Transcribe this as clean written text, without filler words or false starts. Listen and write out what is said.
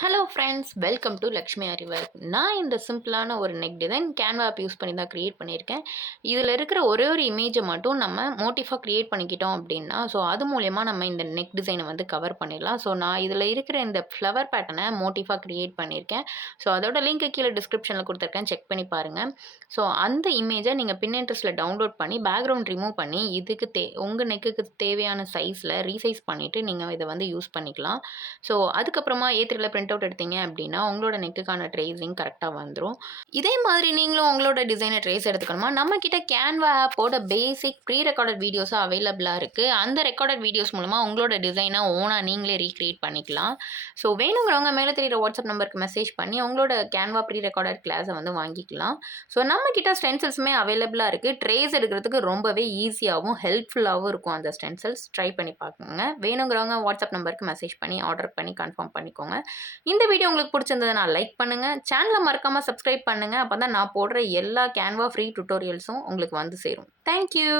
Hello friends, welcome to Lakshmi அறிவர். நான் இந்த சிம்பிளான ஒரு neck design Canva app use பண்ணி தான் கிரியேட் பண்ணியிருக்கேன். இதில் இருக்கிற ஒரே ஒரு இமேஜை மட்டும் நம்ம மோட்டிஃபாக கிரியேட் பண்ணிக்கிட்டோம் அப்படின்னா, ஸோ அது மூலயமா நம்ம இந்த நெக் டிசைனை வந்து கவர் பண்ணிடலாம். ஸோ நான் இதில் இருக்கிற இந்த ஃப்ளவர் பேட்டர்னை மோட்டிஃபாக கிரியேட் பண்ணியிருக்கேன். ஸோ அதோட லிங்க் கீழே டிஸ்கிரிப்ஷனில் கொடுத்துருக்கேன், செக் பண்ணி பாருங்கள். ஸோ அந்த இமேஜை நீங்கள் பின்இன்ட்ரெஸ்ட்டில் டவுன்லோட் பண்ணி பேக்ரவுண்ட் ரிமூவ் பண்ணி இதுக்கு உங்கள் நெக்குக்கு தேவையான சைஸில் ரீசைஸ் பண்ணிவிட்டு நீங்கள் இதை வந்து யூஸ் பண்ணிக்கலாம். ஸோ அதுக்கப்புறமா ஏ3ல பிரிண்ட் அவுட் எடுத்தீங்க அப்படின்னா உங்களோட நெக்குக்கான ட்ரேசிங் கரெக்டாக வந்துடும். இதே மாதிரி நீங்களும் உங்களோட டிசைனை ட்ரேஸ் எடுத்துக்கணுமா, நம்ம கிட்ட கேன்வா ஆப்போட பேசிக் ப்ரீ ரெக்கார்டட் வீடியோஸும் அவைலபிளாக இருக்குது. அந்த ரெக்கார்டட் வீடியோஸ் மூலமாக உங்களோட டிசைனை ஓனாக நீங்களே ரீக்ரியேட் பண்ணிக்கலாம். ஸோ வேணுங்கிறவங்க மேலே தெரியுற வாட்ஸ்அப் நம்பருக்கு மெசேஜ் பண்ணி உங்களோட கேன்வா ப்ரீ ரெக்கார்டட் கிளாஸை வந்து வாங்கிக்கலாம். ஸோ நம்ம கிட்ட ஸ்டென்சில்ஸுமே அவைலபிளாக இருக்குது. ட்ரேஸ் எடுக்கிறதுக்கு ரொம்பவே ஈஸியாகவும் ஹெல்ப்ஃபுல்லாகவும் இருக்கும். அந்த ஸ்டென்சில்ஸ் ட்ரை பண்ணி பார்க்குங்க. வேணுங்கிறவங்க வாட்ஸ்அப் நம்பருக்கு மெசேஜ் பண்ணி ஆர்டர் பண்ணி கன்ஃபார்ம் பண்ணிக்கோங்க. இந்த வீடியோ உங்களுக்கு பிடிச்சிருந்ததுன்னா லைக் பண்ணுங்க, சேனலை மறக்காம சப்ஸ்கிரைப் பண்ணுங்க. அப்பதான் நான் போடுற எல்லா கேன்வா ஃப்ரீ டியூட்டோரியல்ஸும் உங்களுக்கு வந்து சேரும். Thank you.